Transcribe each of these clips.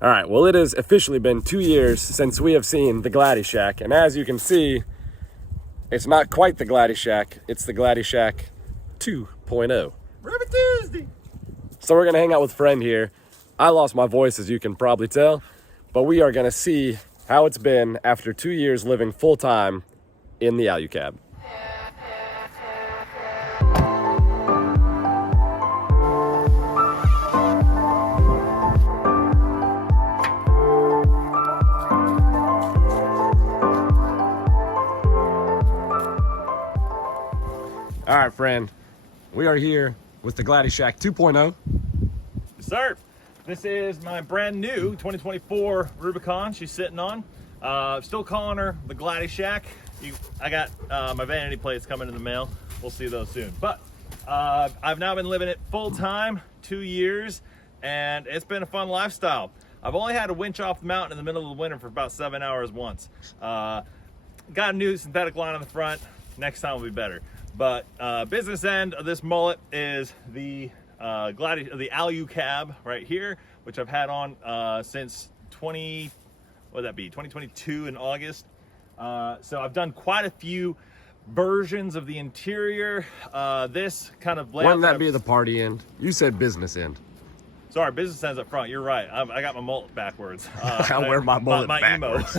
All right, well, it has officially been 2 years since we have seen the Gladdy Shack, and as you can see, it's not quite the Gladdy Shack, it's the Gladdy Shack 2.0. Ruby Tuesday! So we're gonna hang out with Friend here. I lost my voice, as you can probably tell, but we are gonna see how it's been after 2 years living full-time in the Alu-Cab. All right, Friend, we are here with the Gladdy Shack 2.0. Yes, sir. This is my brand new 2024 Rubicon she's sitting on. Still calling her the Gladdy Shack. I got my vanity plates coming in the mail. We'll see those soon. But I've now been living it full time, 2 years, and it's been a fun lifestyle. I've only had to winch off the mountain in the middle of the winter for about 7 hours once. Got a new synthetic line on the front. Next time will be better. But business end of this mullet is the Alu-Cab right here, which I've had on since 2022 in August. So I've done quite a few versions of the interior. This kind of layout. Wouldn't that be the party end? You said business end. Sorry, business end's up front. You're right. I got my mullet backwards. I wear my mullet backwards.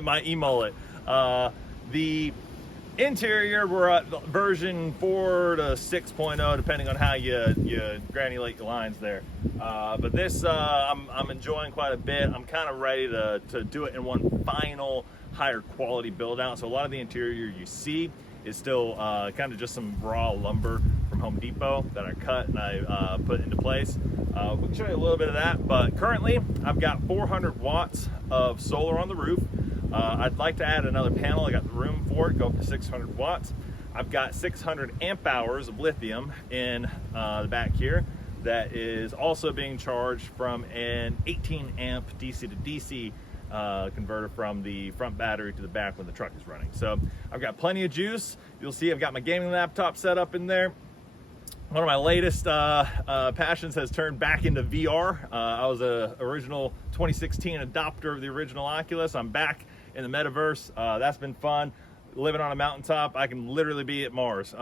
My e-mullet. The interior, we're at version 4 to 6.0, depending on how you granulate your lines there. But this, I'm enjoying quite a bit. I'm kind of ready to do it in one final higher quality build out. So a lot of the interior you see is still kind of just some raw lumber from Home Depot that I cut and I put into place. We can show you a little bit of that, but currently I've got 400 watts of solar on the roof. I'd like to add another panel. I got the room for it, go up to 600 watts. I've got 600 amp hours of lithium in the back here that is also being charged from an 18 amp DC to DC converter from the front battery to the back when the truck is running. So I've got plenty of juice. You'll see I've got my gaming laptop set up in there. One of my latest passions has turned back into VR. I was a original 2016 adopter of the original Oculus. I'm back in the metaverse. That's been fun. Living on a mountaintop, I can literally be at Mars.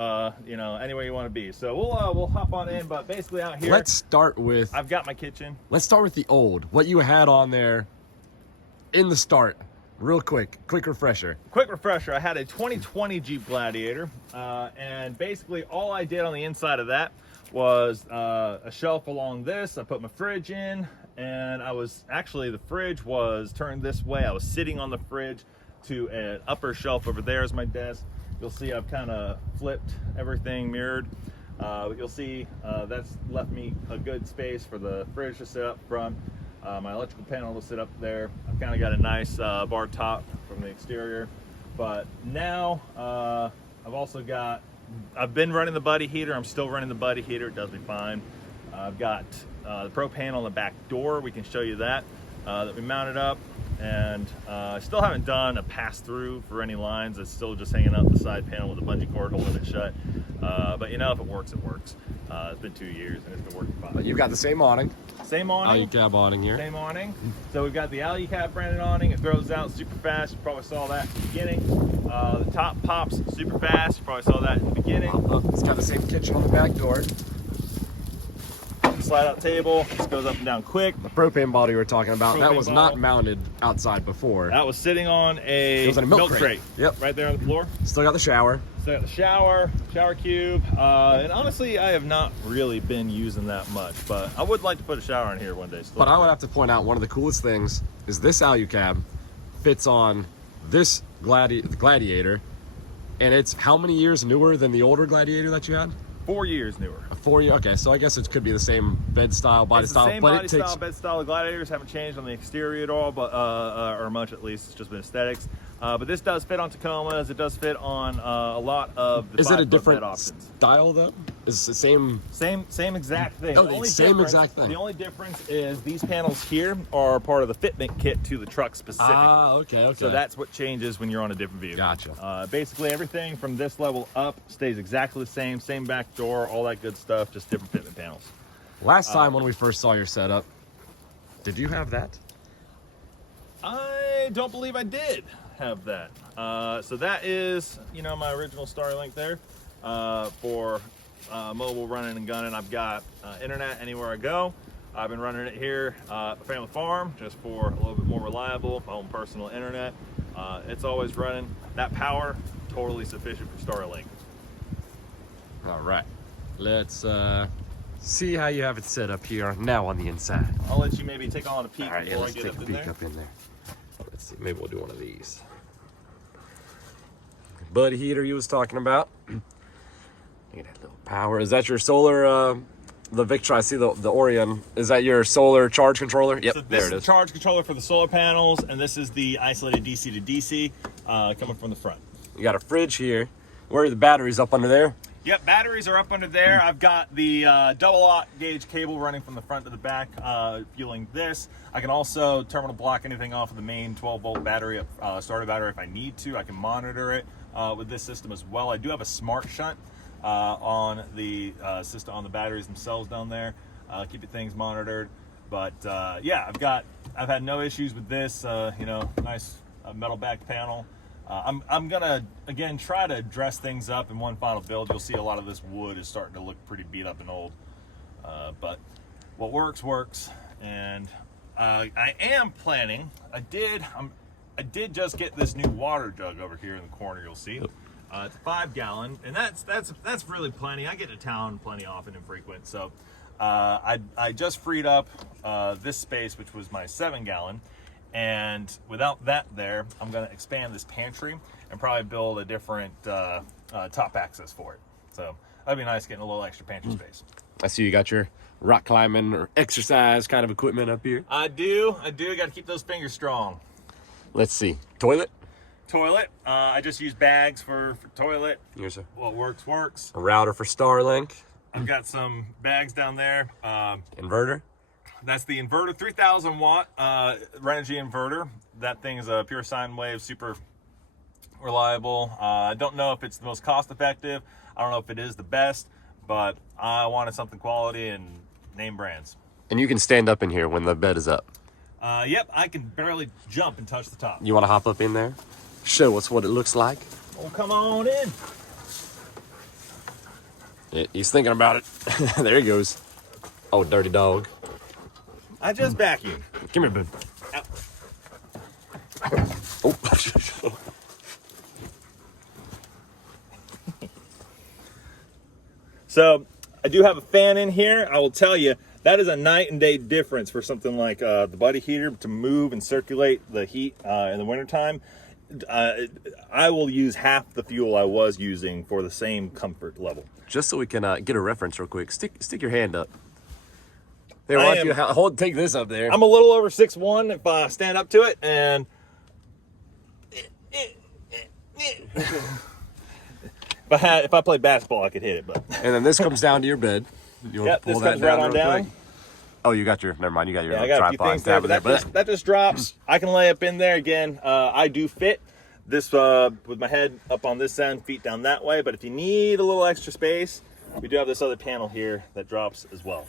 You know, anywhere you want to be. So we'll hop on in. But basically out here, Let's start with. I've got my kitchen. Let's start with the old. What you had on there in the start. Real quick refresher. Quick refresher, I had a 2020 Jeep Gladiator, and basically all I did on the inside of that was a shelf along this. I put my fridge in, and the fridge was turned this way. I was sitting on the fridge to an upper shelf over there is my desk. You'll see I've kind of flipped everything mirrored. You'll see that's left me a good space for the fridge to sit up front. My electrical panel will sit up there. I've kind of got a nice bar top from the exterior. But now I've been running the buddy heater. I'm still running the buddy heater. It does me fine. I've got the propane on the back door. We can show you that we mounted up. And I still haven't done a pass-through for any lines. It's still just hanging out the side panel with a bungee cord holding it shut. But you know, if it works, it works. It's been 2 years and it's been working fine. But you've got the same awning. Same awning. Alu-Cab awning here. Same awning. So we've got the Alu-Cab branded awning. It throws out super fast. You probably saw that in the beginning. The top pops super fast. You probably saw that in the beginning. It's got the same kitchen on the back door. Slide out table. This goes up and down quick. The propane bottle you were talking about, that was Propane not bottle. mounted outside before. That was sitting on It was in a milk crate. Yep. Right there on the floor. Still got the shower. So I got the shower cube. And honestly, I have not really been using that much, but I would like to put a shower in here one day. But I would have to point out one of the coolest things is this Alu-Cab fits on this Gladiator, and it's how many years newer than the older Gladiator that you had? 4 years newer. 4 years. Okay, so I guess it could be the same bed style, body style, Same but body it takes. style, bed style. The Gladiators haven't changed on the exterior at all, but or much at least. It's just been aesthetics. But this does fit on Tacomas. It does fit on a lot of the Is it a 5-foot different bed options. style though? Is it the same? Same exact thing. No, The only same difference- exact thing. The only difference is these panels here are part of the fitment kit to the truck specifically. Ah, okay. So that's what changes when you're on a different vehicle. Gotcha. Basically, everything from this level up stays exactly the same back door, all that good stuff, just different fitment panels. Last time when we first saw your setup, Did you have that? I don't believe I did have that. So that is, you know, my original Starlink there for mobile running and gunning. I've got internet anywhere I go. I've been running it here at Family Farm just for a little bit more reliable, my own personal internet. It's always running. That power, totally sufficient for Starlink. All right, let's see how you have it set up here now on the inside. I'll let you maybe take on a peek All right, yeah, before I let's get take a up in peek there. up in there. Let's see, maybe we'll do one of these. Bud heater you was talking about. Look at that little power. Is that your solar, the Victra? I see the Orion. Is that your solar charge controller? Yep, So this there is it the is. charge controller for the solar panels, and this is the isolated DC to DC coming from the front. You got a fridge here. Where are the batteries up under there? Yep, batteries are up under there. I've got the double aught gauge cable running from the front to the back, fueling this. I can also terminal block anything off of the main 12-volt battery, starter battery if I need to. I can monitor it with this system as well. I do have a smart shunt on the system, on the batteries themselves down there, keeping things monitored. But yeah, I've had no issues with this. You know, nice metal back panel. I'm gonna again try to dress things up in one final build. You'll see a lot of this wood is starting to look pretty beat up and old, but what works. And I am planning. I did just get this new water jug over here in the corner. You'll see. It's a 5-gallon, and that's really plenty. I get to town plenty often and frequent, so I just freed up this space, which was my 7-gallon. And without that there, I'm going to expand this pantry and probably build a different top access for it. So that'd be nice, getting a little extra pantry space. I see you got your rock climbing or exercise kind of equipment up here. I do. Got to keep those fingers strong. Let's see. Toilet? Toilet. I just use bags for toilet. Here's a What works. router for Starlink. I've got some bags down there. Inverter? That's the inverter, 3,000 watt Renogy inverter. That thing is a pure sine wave, super reliable. I don't know if it's the most cost effective. I don't know if it is the best, but I wanted something quality and name brands. And you can stand up in here when the bed is up. Yep, I can barely jump and touch the top. You want to hop up in there? Show us what it looks like. Oh, come on in. He's thinking about it. There he goes. Oh, dirty dog. I just vacuumed. Come here, bud. Ow. Oh. So I do have a fan in here. I will tell you, that is a night and day difference for something like the buddy heater to move and circulate the heat in the wintertime. I will use half the fuel I was using for the same comfort level. Just so we can get a reference real quick, stick your hand up. There, why don't you take this up there? I'm a little over 6'1" if I stand up to it, and if I played basketball, I could hit it. But and then this comes down to your bed. You want to pull this that comes right down on real down. quick? Oh, you got your. Never mind. You got your I got a few tripod things there, tab but that just drops. I can lay up in there again. I do fit this with my head up on this end, feet down that way. But if you need a little extra space, we do have this other panel here that drops as well.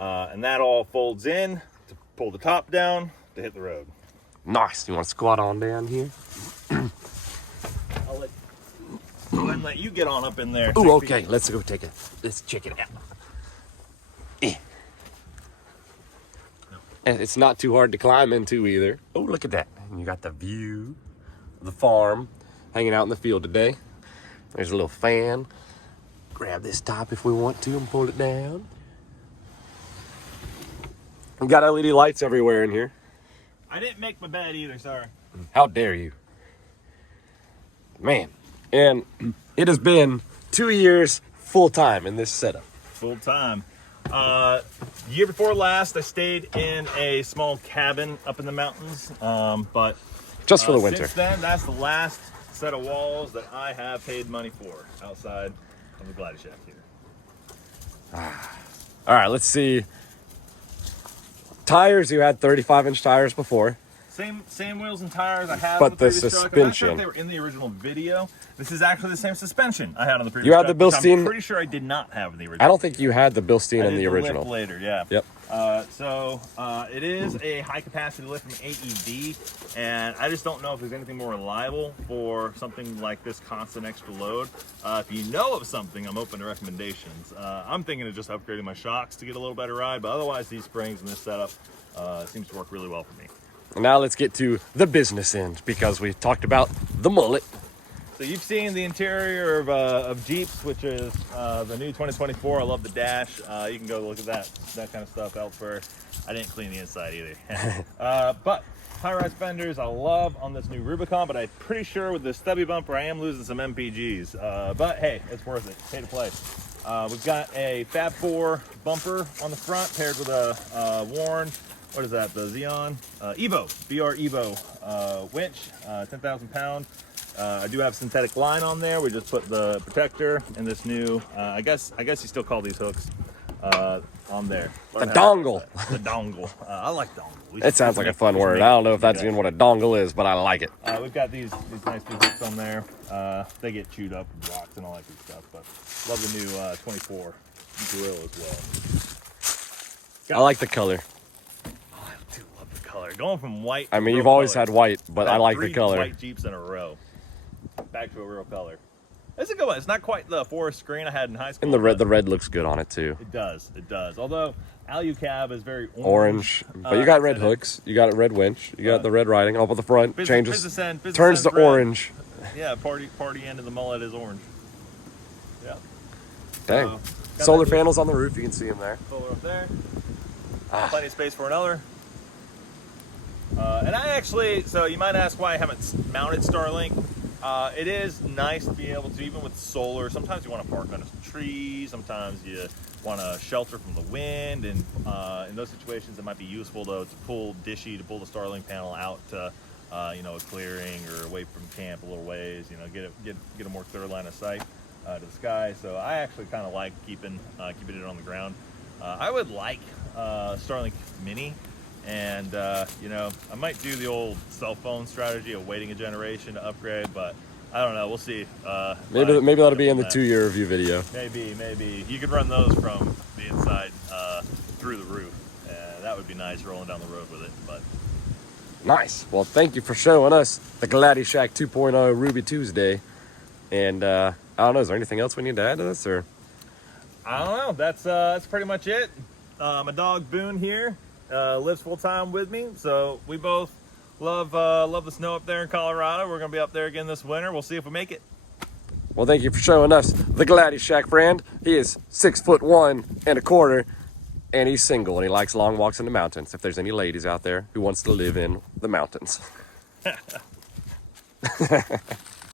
And that all folds in to pull the top down to hit the road. Nice. You want to squat on down here? I'll let you get on up in there. Ooh, okay. Let's go take it. Let's check it out. And it's not too hard to climb into either. Oh, look at that. And you got the view of the farm, hanging out in the field today. There's a little fan. Grab this top if we want to and pull it down. We got LED lights everywhere in here. I didn't make my bed either, sorry. How dare you? Man, and it has been 2 years full time in this setup. Full time. Year before last, I stayed in a small cabin up in the mountains, but Just for the winter. Since then, that's the last set of walls that I have paid money for outside of the Glide Shack here. All right, let's see. Tires, you had 35-inch tires before. Same wheels and tires I had But on the previous the truck. I'm not sure suspension. if they were in the original video. This is actually the same suspension I had on the previous You had truck, the which Bilstein- I'm pretty sure I did not have in the original. I don't think you had the Bilstein I in did the original. Limp later, yeah. Yep. It is a high capacity lift from AED, and I just don't know if there's anything more reliable for something like this constant extra load. If you know of something, I'm open to recommendations. I'm thinking of just upgrading my shocks to get a little better ride, but otherwise these springs and this setup seems to work really well for me. And now let's get to the business end, because we talked about the mullet. So you've seen the interior of Jeeps, which is the new 2024. I love the dash. You can go look at that kind of stuff elsewhere. I didn't clean the inside either. But high-rise fenders I love on this new Rubicon, but I'm pretty sure with the stubby bumper I am losing some MPGs. But hey, it's worth it. Pay to play. We've got a Fab 4 bumper on the front paired with a Warn. What is that? The Xeon Evo, BR Evo winch, 10,000 pound. I do have synthetic line on there. We just put the protector and this new, I guess you still call these hooks on there. The dongle. The dongle. I like dongle. It sounds like a fun word. I don't know if that's even what a dongle is, but I like it. We've got these nice new hooks on there. They get chewed up with rocks and all that good stuff, but love the new 24 grill as well. I like the color. I do love the color. Going from white. I mean, you've always had white, but I like the color. 3 white Jeeps in a row. Back to a real color. It's a good one. It's not quite the forest green I had in high school. And the red looks good on it too. It does. Although Alu-Cab is very orange. But you got red hooks. You got a red winch. You got the red writing up at the front. Changes. Turns to orange. Yeah, party end of the mullet is orange. Yeah. Dang. Solar panels on the roof. You can see them there. Solar up there. Plenty of space for another. And I actually, so you might ask why I haven't mounted Starlink. It is nice to be able to, even with solar, sometimes you want to park under some trees, sometimes you want to shelter from the wind, and in those situations it might be useful to pull the Starlink panel out to a clearing or away from camp a little ways, get a more clear line of sight to the sky. So I actually kind of like keeping it on the ground. I would like Starlink Mini. And, I might do the old cell phone strategy of waiting a generation to upgrade, but I don't know. We'll see. Maybe that'll be in the 2-year review video. Maybe. You could run those from the inside through the roof. That would be nice rolling down the road with it. But nice. Well, thank you for showing us the Gladdy Shack 2.0 Ruby Tuesday. And I don't know, is there anything else we need to add to this? Or I don't know. That's pretty much it. My dog Boone here. Lives full time with me, so we both love the snow up there in Colorado. We're gonna be up there again this winter. We'll see if we make it. Well, thank you for showing us the Gladdy Shack friend. He is 6'1¼ and he's single and he likes long walks in the mountains. If there's any ladies out there who wants to live in the mountains.